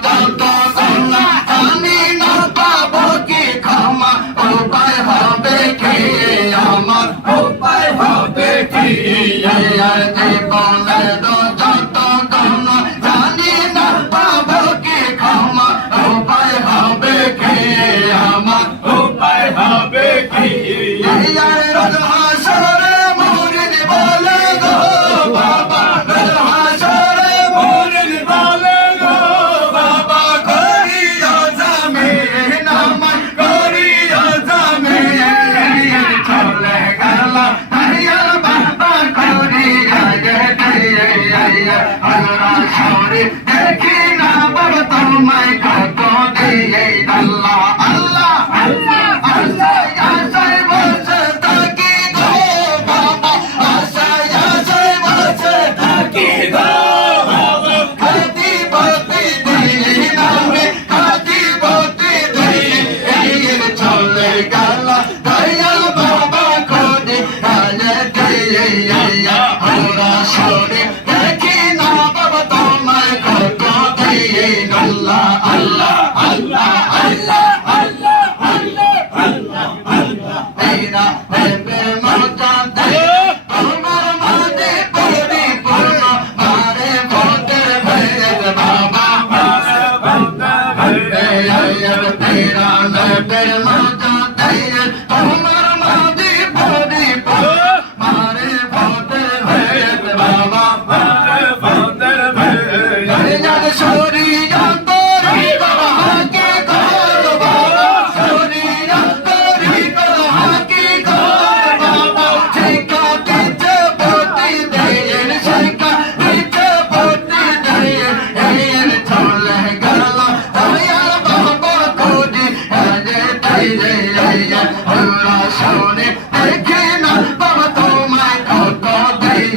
down, down, down. সরে দেখি না বাবা তোমায় কত দিয়ে আল্লাহ আল্লাহ আল্লাহ আল্লাহ আসাই বসে থাকি গো বাবা আসাই আসাই বসে থাকি গো Yeah, yeah. আল্লাহ আল্লাহ আল্লাহ আল্লাহ আল্লাহ আল্লাহ আল্লাহ আল্লাহ। তেরা প্রেমে মরতা দে তোমার মাঝে পড়বি পড়না মারে বলতে ভয়ে বাবা। তেরা প্রেমে মরতা দে তোমার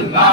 Allah.